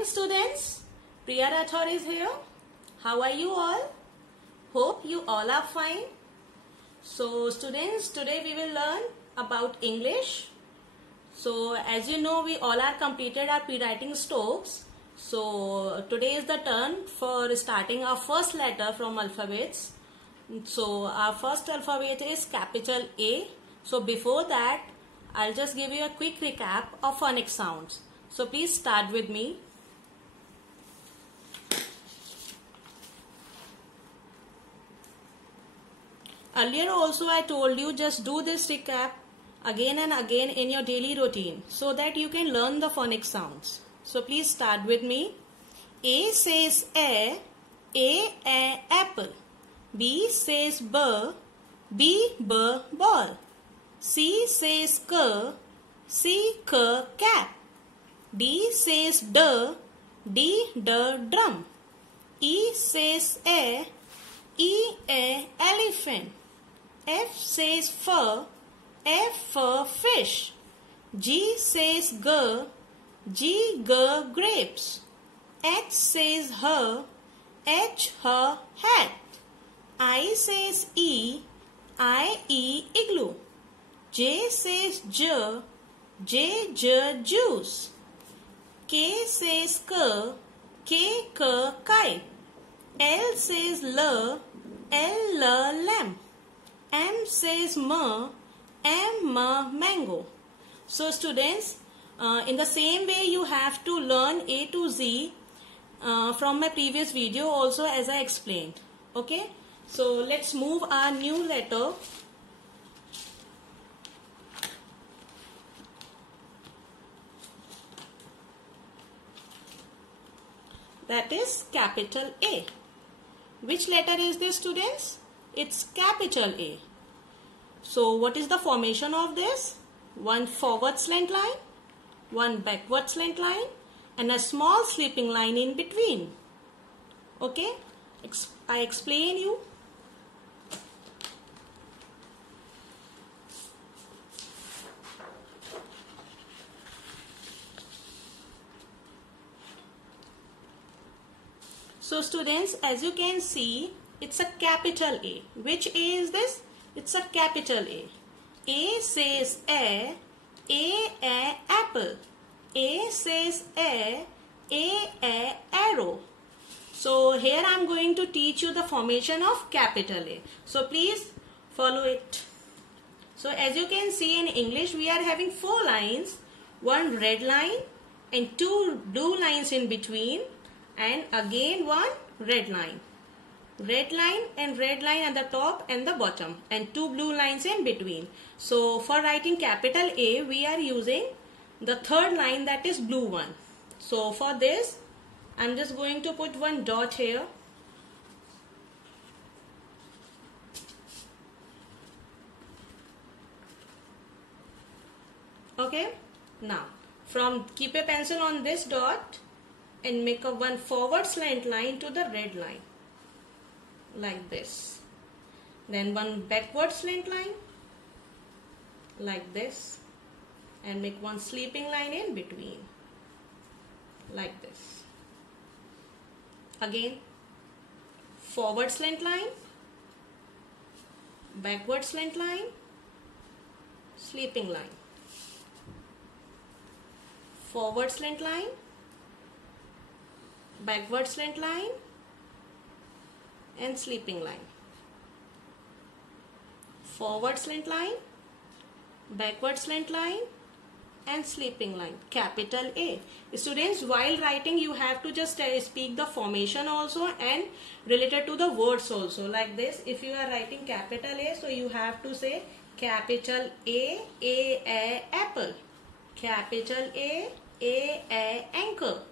morning, students. Priya Rathore is here. How are you all? Hope you all are fine. So students, today we will learn about English. So as you know, we all are completed our pre-writing strokes. So today is the turn for starting our first letter from alphabets. So our first alphabet is capital A. So before that, I'll just give you a quick recap of phonic sounds. So please start with me. Earlier also I told you, just do this recap again and again in your daily routine so that you can learn the phonic sounds. So please start with me. A says A apple. B says B ball. C says C cap. D says D drum. E says E elephant. F says F fish. G says G grapes. H says H hat. I says E igloo. J says J juice. K says K kite. L says L lamb. M says M mango. So students, in the same way you have to learn A to Z from my previous video also, as I explained. Okay, so let's move our new letter. That is capital A. Which letter is this, students? It's capital A. So what is the formation of this? One forward slant line, one backward slant line, and a small sleeping line in between. Okay, I explain you. So students, as you can see, it's a capital A. Which A is this? It's a capital A. A says A apple. A says A arrow. So here I am going to teach you the formation of capital A. So please follow it. So as you can see, in English we are having 4 lines, one red line and 2 blue lines in between, and again one red line. Red line and red line at the top and the bottom, and 2 blue lines in between. So for writing capital A, we are using the third line, that is blue one. So for this, I'm just going to put one dot here. Okay, now keep a pencil on this dot and make a one forward slant line to the red line, like this. Then one backward slant line, like this, and make one sleeping line in between, like this. Again, forward slant line, backward slant line, sleeping line, forward slant line, backward slant line, and sleeping line. Forward slant line, backward slant line, and sleeping line. Capital A. Students, while writing you have to just speak the formation also and related to the words also, like this. If you are writing capital A, so you have to say capital A apple. Capital A anchor.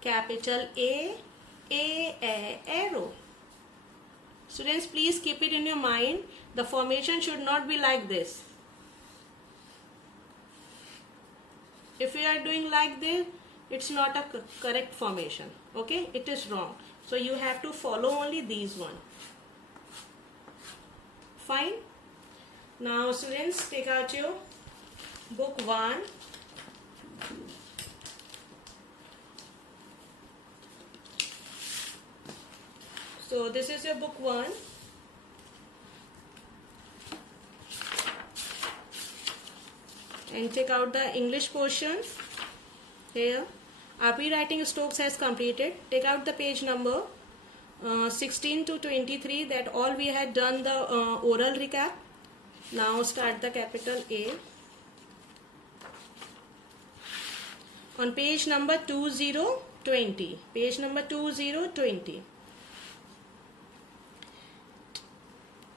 Capital A arrow. Students, please keep it in your mind. The formation should not be like this. If you are doing like this, it's not a correct formation. Okay, it is wrong. So you have to follow only these one. Fine. Now students, take out your book 1. So this is your book 1. And take out the English portion. Here, our pre-writing Stokes has completed. Take out the page number 16 to 23. That all we had done the oral recap. Now start the capital A. On page number 2020. Page number 2020.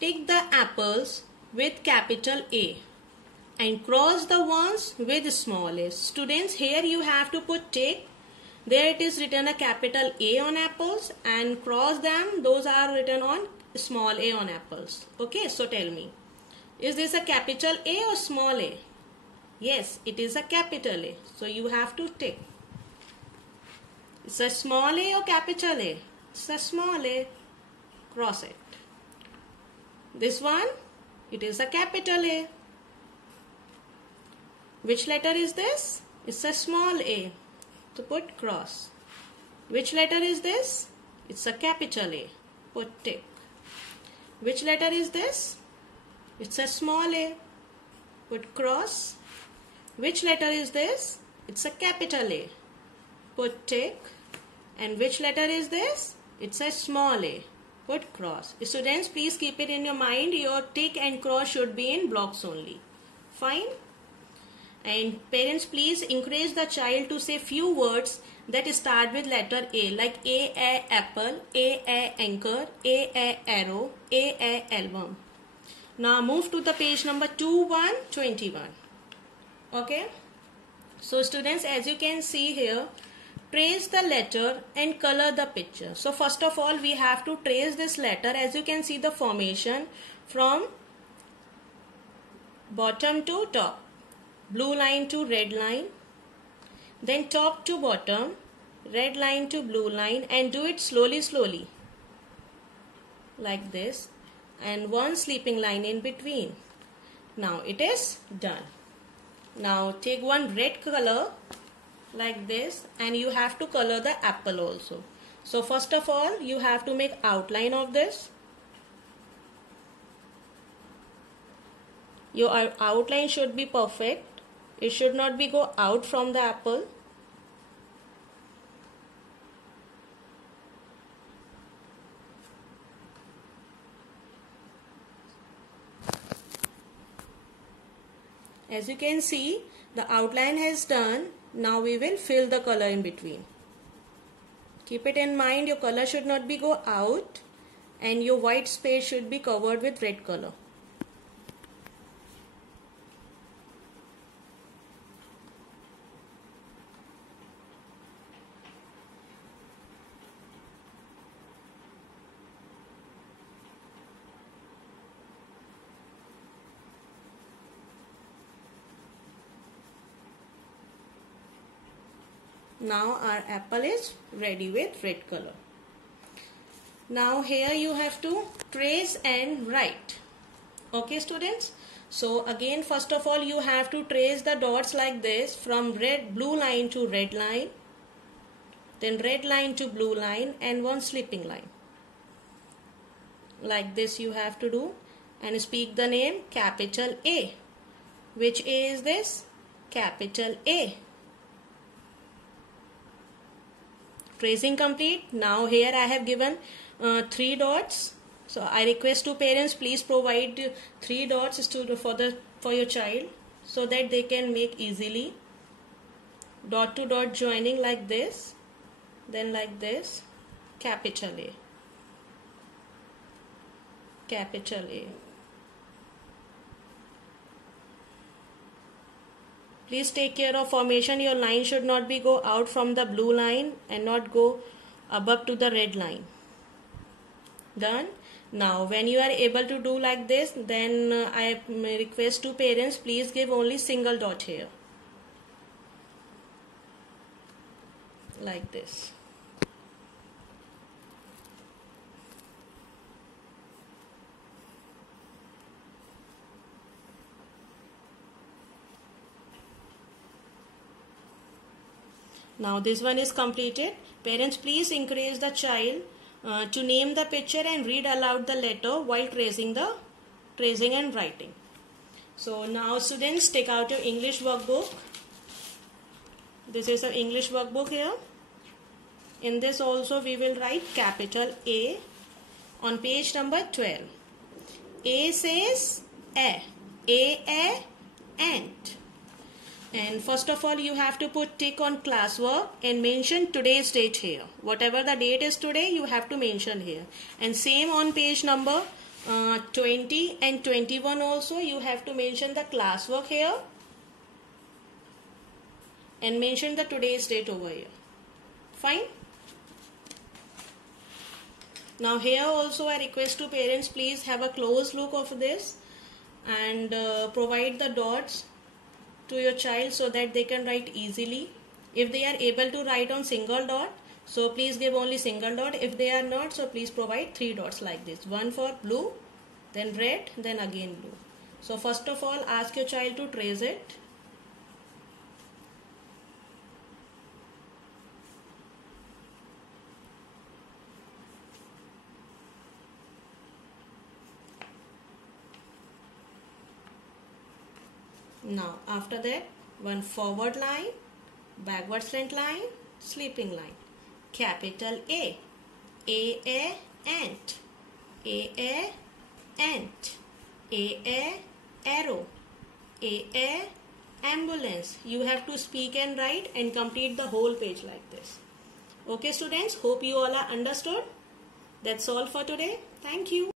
Take the apples with capital A and cross the ones with small a. Students, here you have to put tick. There it is written a capital A on apples, and cross them, those are written on small a on apples. Okay, so tell me, is this a capital A or small a? Yes, it is a capital A. So you have to tick. It's a small a or capital A? It's a small a. Cross it. This one, it is a capital A. Which letter is this? It's a small a. So put cross. Which letter is this? It's a capital A. Put tick. Which letter is this? It's a small a. Put cross. Which letter is this? It's a capital A. Put tick. And which letter is this? It's a small a. Put cross. Students, please keep it in your mind. Your tick and cross should be in blocks only. Fine? And parents, please encourage the child to say few words that start with letter A, like A apple, A anchor, A arrow, A album. Now move to the page number 2121. Okay. So students, as you can see here, trace the letter and color the picture. So first of all, we have to trace this letter. As you can see the formation from bottom to top. Blue line to red line, then top to bottom, red line to blue line, and do it slowly like this, and one sleeping line in between. Now it is done. Now take one red color like this, and you have to color the apple also. So first of all, you have to make outline of this. Your outline should be perfect. It should not be go out from the apple. As you can see, the outline has done. Now we will fill the color in between. Keep it in mind, your color should not be go out, and your white space should be covered with red color. Now our apple is ready with red color. Now here you have to trace and write. Okay students. So again, first of all, you have to trace the dots like this from blue line to red line, then red line to blue line, and one sleeping line. Like this you have to do, and speak the name capital A. Which A is this? Capital A. Tracing complete. Now here I have given 3 dots. So I request to parents, please provide 3 dots for your child, so that they can make easily. Dot to dot joining like this, then like this, capital A. Capital A. Please take care of formation. Your line should not be go out from the blue line and not go above to the red line. Done. Now when you are able to do like this, then I request to parents, please give only single dot here. Like this. Now this one is completed. Parents, please encourage the child to name the picture and read aloud the letter while tracing and writing. So now students, take out your English workbook. This is an English workbook here. In this also we will write capital A on page number 12. A says a, ant. And first of all, you have to put tick on classwork and mention today's date here. Whatever the date is today, you have to mention here. And same on page number 20 and 21 also, you have to mention the classwork here and mention the today's date over here. Fine. Now here also I request to parents, please have a close look of this and provide the dots to your child so that they can write easily. If they are able to write on single dot, so please give only single dot. If they are not, so please provide 3 dots like this. One for blue, then red, then again blue. So first of all, ask your child to trace it. Now after that, one forward line, backward slant line, sleeping line. Capital A, ant, ant, arrow, ambulance. You have to speak and write and complete the whole page like this. Okay students, hope you all are understood. That's all for today. Thank you.